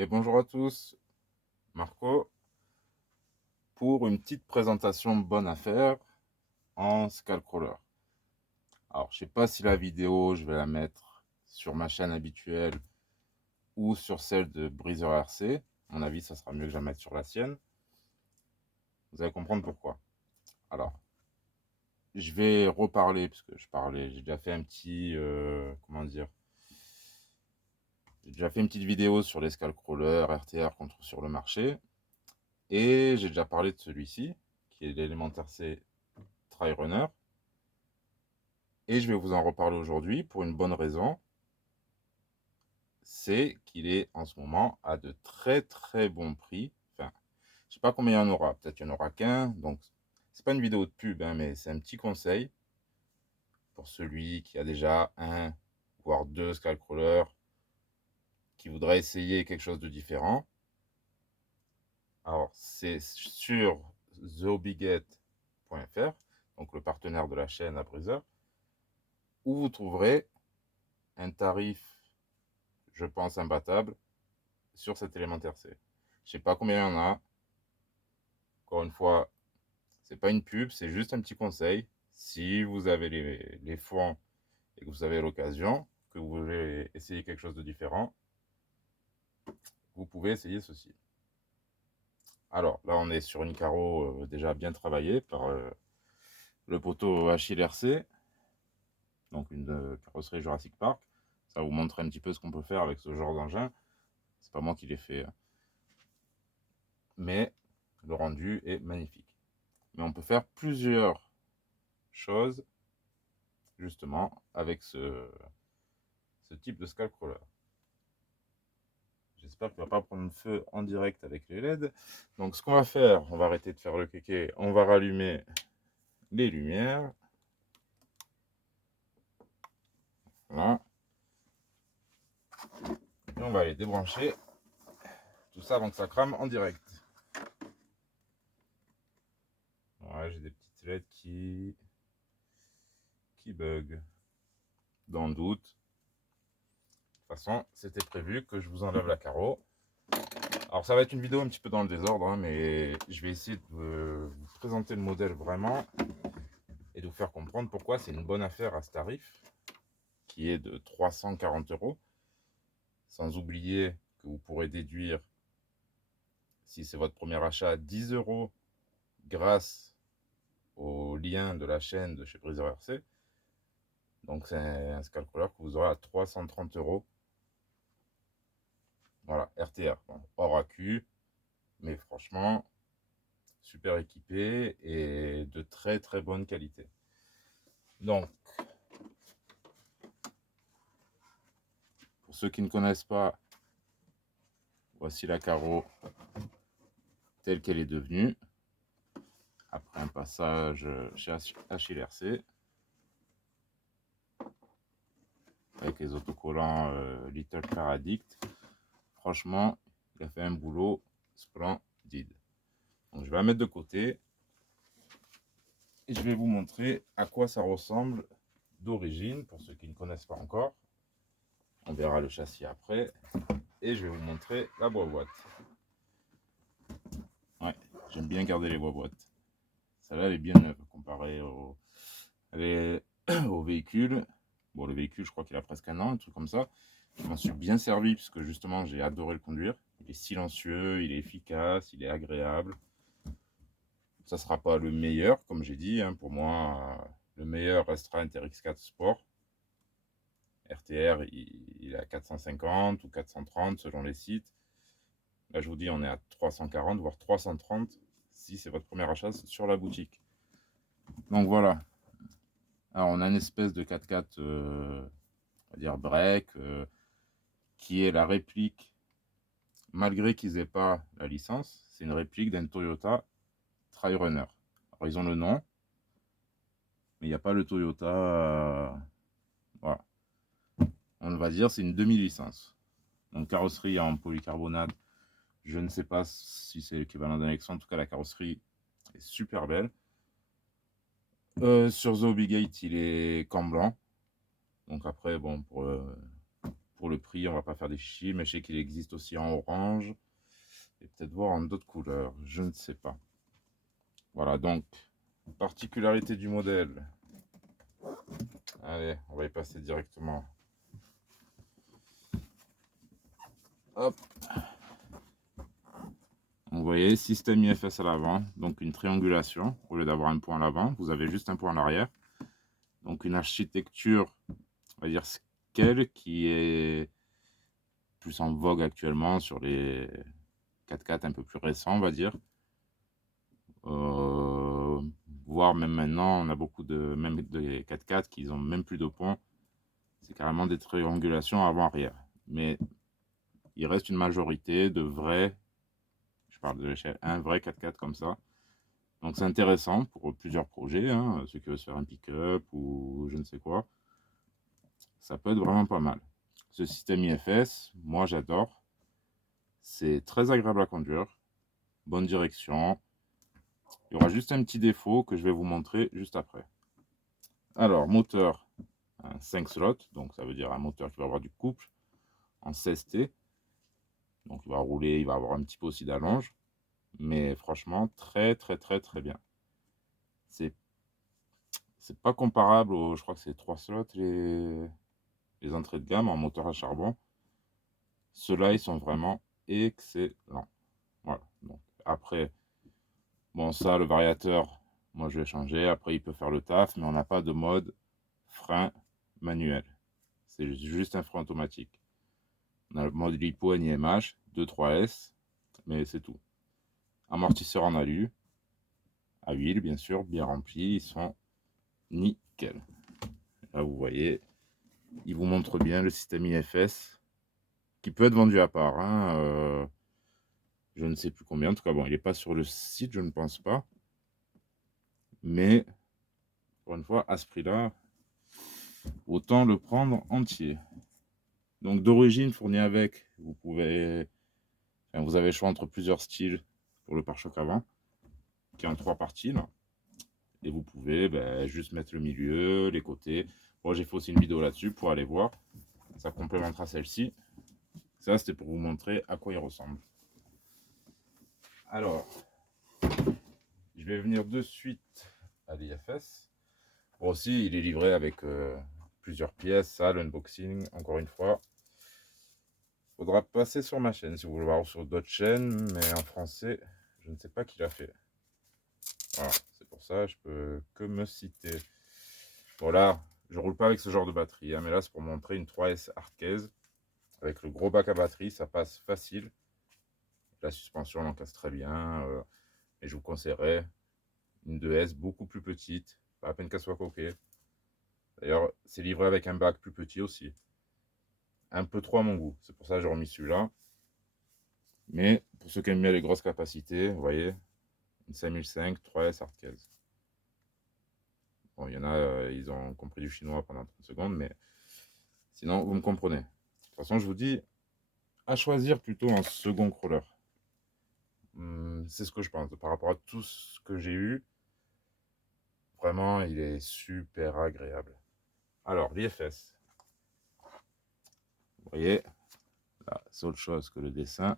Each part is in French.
Et bonjour à tous, Marco, pour une petite présentation bonne à faire en Skullcrawler. Alors, je sais pas si la vidéo, je vais la mettre sur ma chaîne habituelle ou sur celle de Breezer RC. À mon avis, ça sera mieux que je la mette sur la sienne. Vous allez comprendre pourquoi. Alors, je vais reparler, parce que j'ai déjà fait un petit, comment dire, j'ai déjà fait une petite vidéo sur les Skullcrawlers RTR qu'on trouve sur le marché. Et j'ai déjà parlé de celui-ci, qui est l'élémentaire C Tryrunner. Et je vais vous en reparler aujourd'hui pour une bonne raison, c'est qu'il est en ce moment à de très très bons prix. Enfin, je sais pas combien il y en aura, peut-être qu'il n'y en aura qu'un. Donc, c'est pas une vidéo de pub, hein, mais c'est un petit conseil pour celui qui a déjà un, voire deux Skullcrawlers, qui voudrait essayer quelque chose de différent. Alors, c'est sur theobigate.fr, donc le partenaire de la chaîne à Breezer, où vous trouverez un tarif, je pense, imbattable sur cet élémentaire C. Je sais pas combien il y en a. Encore une fois, c'est pas une pub, c'est juste un petit conseil. Si vous avez les fonds et que vous avez l'occasion, que vous voulez essayer quelque chose de différent, vous pouvez essayer ceci. Alors là, on est sur une carreau déjà bien travaillée par le poteau Achille RC, donc une carrosserie Jurassic Park. Ça va vous montrer un petit peu ce qu'on peut faire avec ce genre d'engin. C'est pas moi qui l'ai fait, hein. Mais le rendu est magnifique. Mais on peut faire plusieurs choses justement avec ce type de Skullcrawler. J'espère qu'il ne va pas prendre feu en direct avec les LED. Donc ce qu'on va faire, on va arrêter de faire le kéké, on va rallumer les lumières. Voilà. Et on va aller débrancher tout ça avant que ça crame en direct. Ouais, j'ai des petites LED qui bug. Dans le doute. De toute façon, c'était prévu que je vous enlève la carreau. Alors ça va être une vidéo un petit peu dans le désordre, hein, mais je vais essayer de vous présenter le modèle vraiment et de vous faire comprendre pourquoi c'est une bonne affaire à ce tarif qui est de 340 €. Sans oublier que vous pourrez déduire, si c'est votre premier achat, 10 € grâce au lien de la chaîne de chez Breezer RC. Donc c'est un Skullcrawler que vous aurez à 330 €. Voilà, RTR, bon, hors AQ, mais franchement, super équipé et de très très bonne qualité. Donc, pour ceux qui ne connaissent pas, voici la carreau telle qu'elle est devenue après un passage chez HLRC avec les autocollants Little Car Addict. Franchement, il a fait un boulot splendide. Donc, je vais la mettre de côté et je vais vous montrer à quoi ça ressemble d'origine pour ceux qui ne connaissent pas encore. On verra le châssis après et je vais vous montrer la boîte. Ouais, j'aime bien garder les boîtes. Celle-là, elle est bien neuve comparée au véhicule. Bon, le véhicule, je crois qu'il a presque un an, un truc comme ça. Je m'en suis bien servi puisque justement, j'ai adoré le conduire. Il est silencieux, il est efficace, il est agréable. Ça ne sera pas le meilleur, comme j'ai dit, hein. Pour moi, le meilleur restera un TRX4 Sport. RTR, il est à 450 ou 430 selon les sites. Là, je vous dis, on est à 340, voire 330 si c'est votre premier achat sur la boutique. Donc voilà. Alors, on a une espèce de 4x4, on va dire break, qui est la réplique, malgré qu'ils n'aient pas la licence, c'est une réplique d'un Toyota Tryrunner. Alors, ils ont le nom, mais il n'y a pas le Toyota. Voilà. On va dire c'est une demi-licence. Donc, carrosserie en polycarbonate, je ne sais pas si c'est l'équivalent d'un Lexus. En tout cas, la carrosserie est super belle. Sur The Obligate, il est camp blanc. Donc après, bon, pour le prix, on va pas faire des chichis, mais je sais qu'il existe aussi en orange. Et peut-être voir en d'autres couleurs, je ne sais pas. Voilà, donc, particularité du modèle. Allez, on va y passer directement. Hop. Vous voyez, système IFS à l'avant, donc une triangulation. Au lieu d'avoir un point à l'avant, vous avez juste un point à l'arrière. Donc une architecture, on va dire scale, qui est plus en vogue actuellement sur les 4x4 un peu plus récents, on va dire. Voire même maintenant, on a beaucoup de même des 4x4 qui n'ont même plus de pont. C'est carrément des triangulations avant-arrière. Mais il reste une majorité de vrais, je parle de l'échelle 1, vrai 4x4 comme ça. Donc c'est intéressant pour plusieurs projets, hein, ceux qui veulent se faire un pick-up ou je ne sais quoi. Ça peut être vraiment pas mal. Ce système IFS, moi j'adore. C'est très agréable à conduire. Bonne direction. Il y aura juste un petit défaut que je vais vous montrer juste après. Alors, moteur, un 5 slots, donc ça veut dire un moteur qui va avoir du couple en 16T. Donc il va rouler, il va avoir un petit peu aussi d'allonge. Mais franchement, très bien. C'est pas comparable au, je crois que c'est 3 slots les entrées de gamme en moteur à charbon. Ceux-là, ils sont vraiment excellents. Voilà. Donc, après, bon, ça, le variateur, moi, je vais changer. Après, il peut faire le taf, mais on n'a pas de mode frein manuel. C'est juste un frein automatique. On a le mode LiPo NIMH, 2-3S, mais c'est tout. Amortisseur en alu, à huile, bien sûr, bien remplis. Ils sont nickel. Là, vous voyez, il vous montre bien le système IFS, qui peut être vendu à part. Hein, je ne sais plus combien. En tout cas, bon, il n'est pas sur le site, je ne pense pas. Mais, pour une fois, à ce prix-là, autant le prendre entier. Donc, d'origine, fourni avec, vous pouvez... Enfin, vous avez le choix entre plusieurs styles pour le pare-choc avant, qui est en 3 parties, là. Et vous pouvez juste mettre le milieu, les côtés. Moi, j'ai fait aussi une vidéo là-dessus pour aller voir. Ça complémentera celle-ci. Ça, c'était pour vous montrer à quoi il ressemble. Alors, je vais venir de suite à l'IFS. Bon, aussi, il est livré avec plusieurs pièces. Ça, l'unboxing, encore une fois. Il faudra passer sur ma chaîne si vous voulez voir sur d'autres chaînes. Mais en français, je ne sais pas qui l'a fait. Voilà, c'est pour ça, je peux que me citer. Voilà, je roule pas avec ce genre de batterie. Hein, mais là, c'est pour montrer une 3S Arcase. Avec le gros bac à batterie, ça passe facile. La suspension l'encaisse très bien. Et je vous conseillerais une 2S beaucoup plus petite. Pas à peine qu'elle soit coquée. D'ailleurs, c'est livré avec un bac plus petit aussi. Un peu trop à mon goût. C'est pour ça que j'ai remis celui-là. Mais pour ceux qui aiment bien les grosses capacités, vous voyez, une 5005 3S Arcase. Bon, il y en a, ils ont compris du chinois pendant 30 secondes, mais sinon, vous me comprenez. De toute façon, je vous dis, à choisir plutôt en second crawler. C'est ce que je pense. Par rapport à tout ce que j'ai eu, vraiment, il est super agréable. Alors, l'IFS. Vous voyez, là, c'est autre chose que le dessin.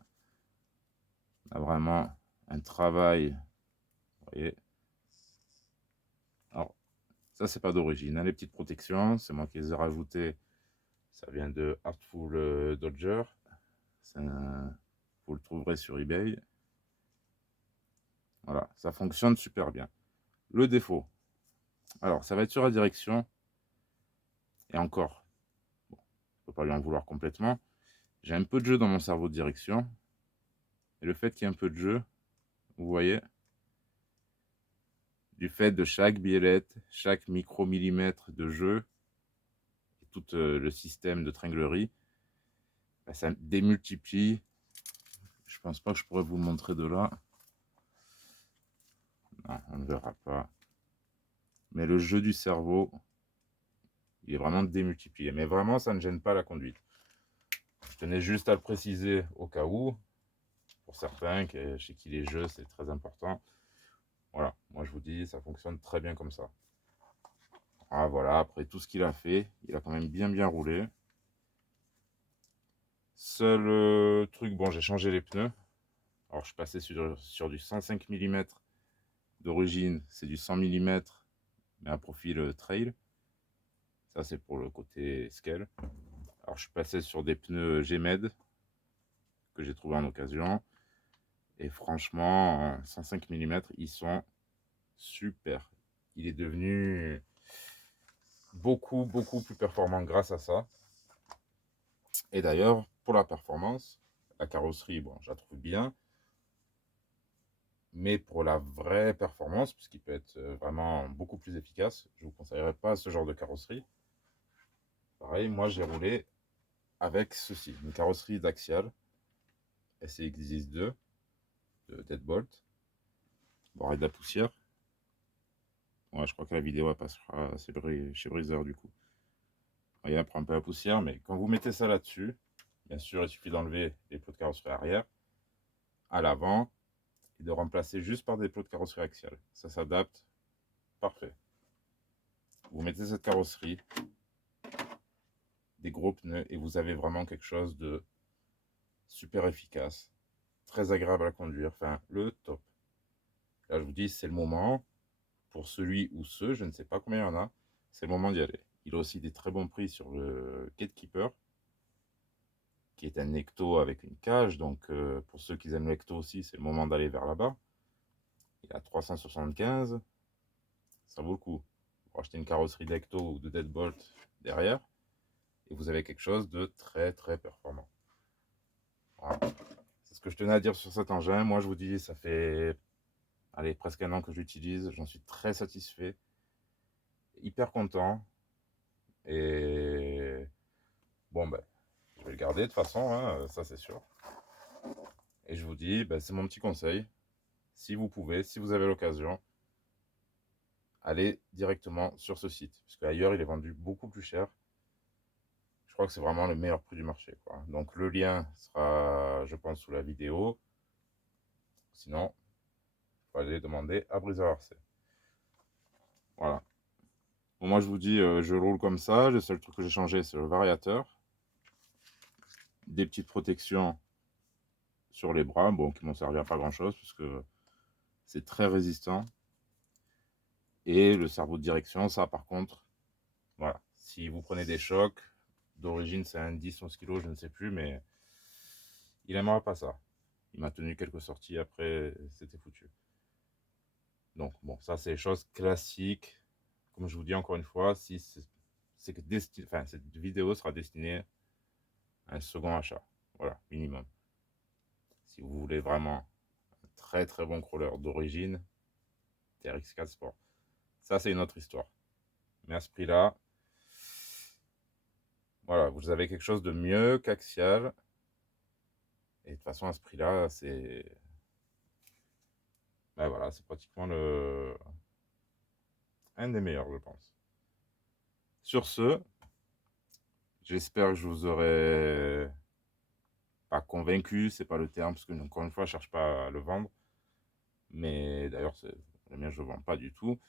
On a vraiment un travail. Vous voyez. Alors, ça, c'est pas d'origine. Hein, les petites protections, c'est moi qui les ai rajoutées. Ça vient de Artful Dodger. Vous le trouverez sur eBay. Voilà, ça fonctionne super bien. Le défaut. Alors, ça va être sur la direction. Et encore, bon, je ne peux pas lui en vouloir complètement. J'ai un peu de jeu dans mon cerveau de direction. Et le fait qu'il y ait un peu de jeu, vous voyez, du fait de chaque biellette, chaque micro-millimètre de jeu, et tout le système de tringlerie, ça démultiplie. Je pense pas que je pourrais vous le montrer de là. Non, on ne verra pas. Mais le jeu du cerveau, il est vraiment démultiplié. Mais vraiment, ça ne gêne pas la conduite. Je tenais juste à le préciser au cas où, pour certains, chez qui les jeux, c'est très important. Voilà, moi je vous dis, ça fonctionne très bien comme ça. Ah voilà, après tout ce qu'il a fait, il a quand même bien roulé. seul truc, bon, j'ai changé les pneus. Alors, je suis passé sur du 105 mm d'origine, c'est du 100 mm, mais un profil trail. Ça, c'est pour le côté scale. Alors, je suis passé sur des pneus Gmed que j'ai trouvé en occasion. Et franchement, en 105 mm, ils sont super. Il est devenu beaucoup, beaucoup plus performant grâce à ça. Et d'ailleurs, pour la performance, la carrosserie, bon, je la trouve bien. Mais pour la vraie performance, puisqu'il peut être vraiment beaucoup plus efficace, je ne vous conseillerais pas ce genre de carrosserie. Pareil, moi j'ai roulé avec ceci, une carrosserie d'Axial SCX2 de Deadbolt. Bon, et de la poussière. Ouais, je crois que la vidéo elle passera chez Breezer du coup. Vous voyez, elle prend un peu la poussière, mais quand vous mettez ça là-dessus, bien sûr, il suffit d'enlever les plots de carrosserie arrière, à l'avant, et de remplacer juste par des plots de carrosserie axiale. Ça s'adapte parfait. Vous mettez cette carrosserie, des gros pneus, et vous avez vraiment quelque chose de super efficace, très agréable à conduire, enfin le top. Là, je vous dis, c'est le moment, pour celui ou ceux, je ne sais pas combien il y en a, c'est le moment d'y aller. Il a aussi des très bons prix sur le Gatekeeper, qui est un Ecto avec une cage, donc pour ceux qui aiment l'Ecto aussi, c'est le moment d'aller vers là-bas. Il a 375, ça vaut le coup. Pour acheter une carrosserie d'Ecto ou de Deadbolt derrière, et vous avez quelque chose de très très performant. Voilà. C'est ce que je tenais à dire sur cet engin. Moi, je vous dis, ça fait allez, presque un an que je l'utilise. J'en suis très satisfait, hyper content. Et bon, ben, je vais le garder de toute façon, hein, ça c'est sûr. Et je vous dis, ben, c'est mon petit conseil. Si vous pouvez, si vous avez l'occasion, allez directement sur ce site. Parce qu'ailleurs, il est vendu beaucoup plus cher. Je crois que c'est vraiment le meilleur prix du marché, quoi. Donc le lien sera, je pense, sous la vidéo. Sinon, il faut aller demander à Breezer RC. Voilà. Bon, moi, je vous dis, je roule comme ça. Le seul truc que j'ai changé, c'est le variateur. Des petites protections sur les bras, bon, qui m'ont servi à pas grand-chose, puisque c'est très résistant. Et le cerveau de direction, ça, par contre, voilà. Si vous prenez des chocs, d'origine, c'est un 10-11 kg, je ne sais plus, mais il n'aimera pas ça. Il m'a tenu quelques sorties, après, c'était foutu. Donc, bon, ça, c'est les choses classiques. Comme je vous dis encore une fois, si c'est que cette vidéo sera destinée à un second achat. Voilà, minimum. Si vous voulez vraiment un très très bon crawler d'origine, TRX4 Sport. Ça, c'est une autre histoire. Mais à ce prix-là, voilà, vous avez quelque chose de mieux qu'Axial. Et de toute façon, à ce prix-là, c'est ben voilà, c'est pratiquement un des meilleurs, je pense. Sur ce, j'espère que je vous aurai pas convaincu, c'est pas le terme, parce que encore une fois, je cherche pas à le vendre. Mais d'ailleurs, le mien, je ne le vends pas du tout.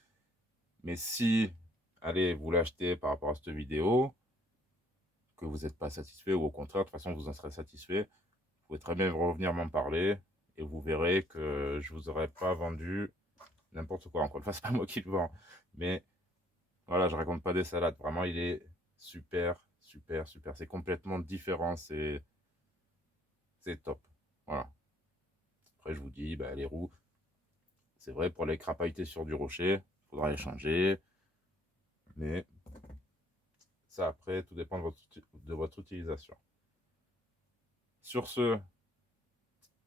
Mais si, allez, vous l'achetez par rapport à cette vidéo, que vous n'êtes pas satisfait, ou au contraire, de toute façon, vous en serez satisfait, vous pouvez très bien revenir m'en parler, et vous verrez que je ne vous aurais pas vendu n'importe quoi. Encore une fois, c'est pas moi qui le vends. Mais voilà, je raconte pas des salades. Vraiment, il est super, super, super. C'est complètement différent. C'est top. Voilà. Après, je vous dis, bah, les roues, c'est vrai, pour les crapailleter sur du rocher, il faudra les changer. Mais ça, après, tout dépend de votre utilisation. Sur ce,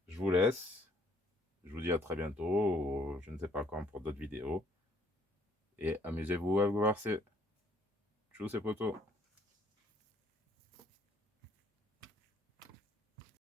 je vous laisse. Je vous dis à très bientôt, ou je ne sais pas quand, pour d'autres vidéos. Et amusez-vous à vous voir. Tchuss, c'est poteau.